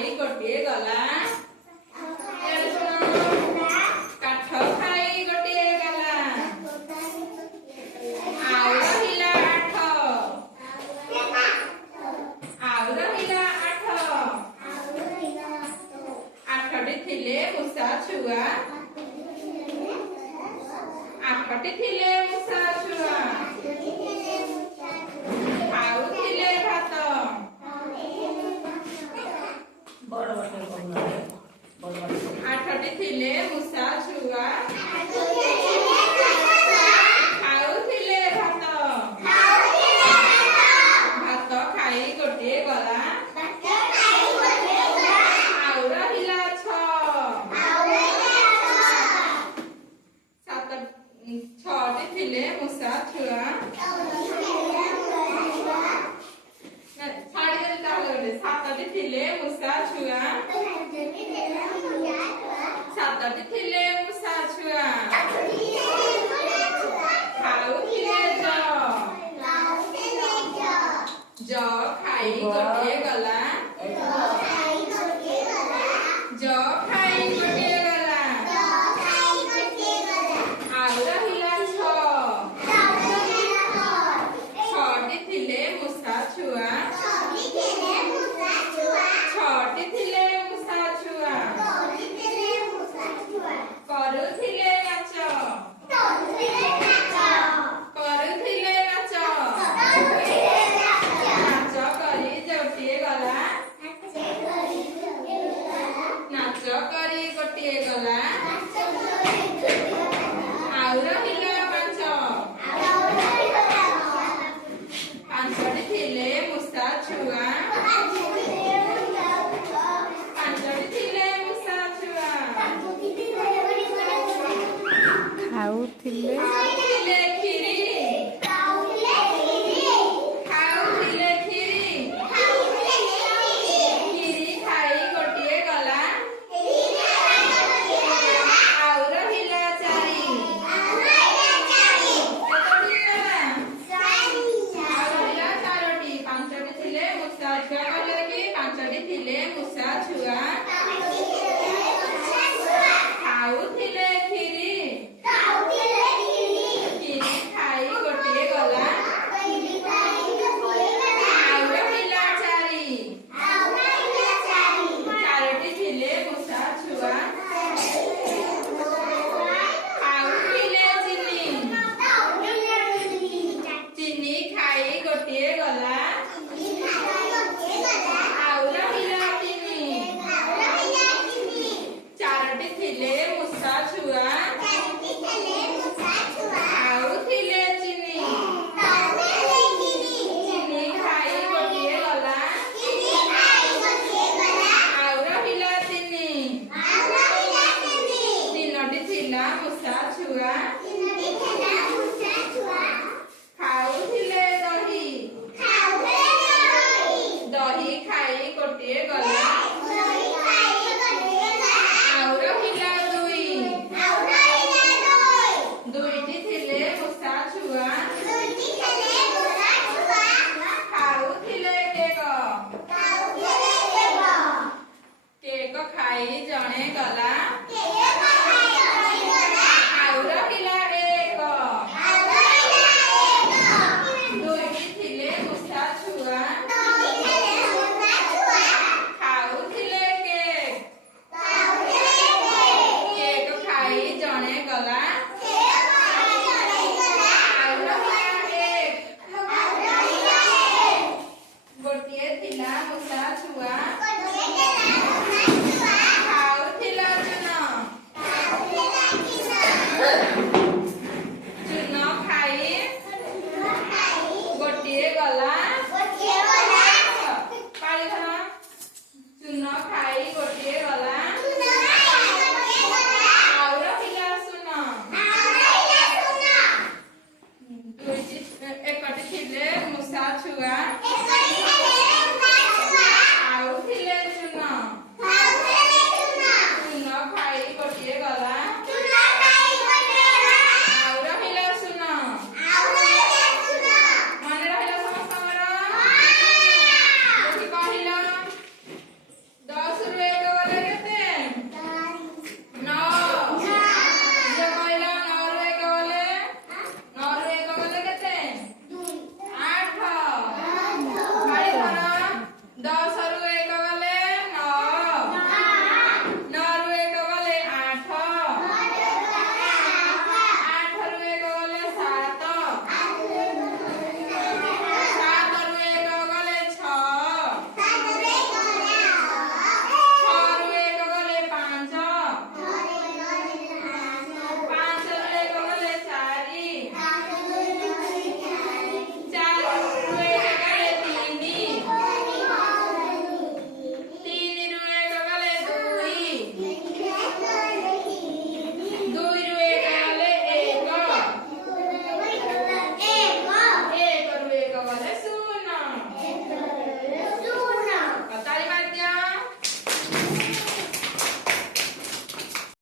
ଖାଇ ଗୋଟିଏ ଗଲା। କାଠ ଖାଇ ଗୋଟିଏ ଗଲା। ଆଉ ରହିଲା ଆଠ। ଆଉ ରହିଲା ଆଠ। ଆଠଟି ଥିଲେ ମୂଷା ଛୁଆ। ଆଠଟି ଥିଲେ ମୂଷା ଛୁଆ। ଖାଉଥିଲେ ଭାତ। ଆଠଟି ଥିଲେ ମୂଷା ଛୁଆ। ଖାଉଥିଲେ ଭାତ। ଭାତ ଖାଇ ଗୋଟିଏ ଗଲା। ଆଉ ରହିଲା ଛଅଟି ଥିଲେ ମୂଷା ଛୁଆ। ସାତଟି ଥିଲେ ମୂଷା ଛୁଆ। ସାତଟି ଥିଲେ ମୂଷା ଛୁଆ। ଖାଉଥିଲେ ଜ ଖାଇ ଗୋଟିଏ ଗଲା। ଜ ଖାଇ ଗୋଟିଏ ଗଲା। ଆଉ ରହିଲା ଛଅଟି ଥିଲେ ମୂଷା ଛୁଆ। ଛଅଟି ଥିଲେ ମୂଷା ଛୁଆ। କରୁଥିଲେ ନାଚ। କରୁଥିଲେ ନାଚ। ନାଚ କରି ଗୋଟିଏ ଗଲା। ନାଚ କରି ଗୋଟିଏ ଗଲା। ଆଉ ରହିଲା ପାଞ୍ଚ। ପାଞ୍ଚଟି ଥିଲେ ମୂଷା ଛୁଆ। ପାଞ୍ଚଟି ଥିଲେ ମୂଷା ଛୁଆ। ଖାଉଥିଲେ କ୍ଷୀରି। ଖାଉଥିଲେ କ୍ଷୀରି। କ୍ଷୀରି ଖାଇ ଗୋଟିଏ ଗଲା। ଆଉ ରହିଲା ଚାରି। କେତୋଟି ଗଲା? ଆଉ ରହିଲା ଚାରୋଟି। ପାଞ୍ଚଟି ଥିଲେ ମୂଷା ଛୁଆ। କହିଲେ କି ପାଞ୍ଚଟି ଥିଲେ ମୂଷା ଛୁଆ। ଖାଉଥିଲେ କ୍ଷୀରି। କ୍ଷୀରି ଖାଇ ଗୋଟିଏ ଗଲା। ଆଉ ରହିଲା ଚାରି। ଚାରୋଟି ଥିଲେ ମୂଷା ଛୁଆ। ଖାଉଥିଲେ ଚିନି। ଚିନି ଖାଇ ଗୋଟିଏ ଗଲା। ଆଉ ରହିଲା ତିନି। ଚାରୋଟି ଥିଲେ ମୂଷା ଛୁଆ। ଖାଉଥିଲେ ଚିନି। ଚିନି ଖାଇ ଗୋଟିଏ ଗଲା। ଆଉ ରହିଲା ତିନି। ତିନୋଟି ଥିଲା ମୂଷା ଛୁଆ। ଖାଉଥିଲେ ଦହି। ଦହି ଖାଇ ଗୋଟିଏ ଗଲା। ଆଉ ରହିଲା ଦୁଇ। ଦୁଇଟି ଥିଲେ ମୂଷା ଛୁଆ। ଖାଉଥିଲେ କେକ। କେକ ଖାଇ ଜଣେ ଗଲା। ଆଉ ରହିଲା ଏକ। ଦୁଇଟି ଥିଲେ ମୂଷା ଛୁଆ। ଖାଉଥିଲେ କେକ୍। କେକ ଖାଇ ଜଣେ ଗଲା। ଆଉ ରହିଲା ଏକ। ଗୋଟିଏ ଥିଲା ମୂଷା ଛୁଆ। ଖାଉଥିଲା ଚୂନ। ଚୂନ ଖାଇ ଗୋଟିଏ ଗଲା। ପାଳି ଧର। ଚୂନ ଖାଇ ଗୋଟିଏ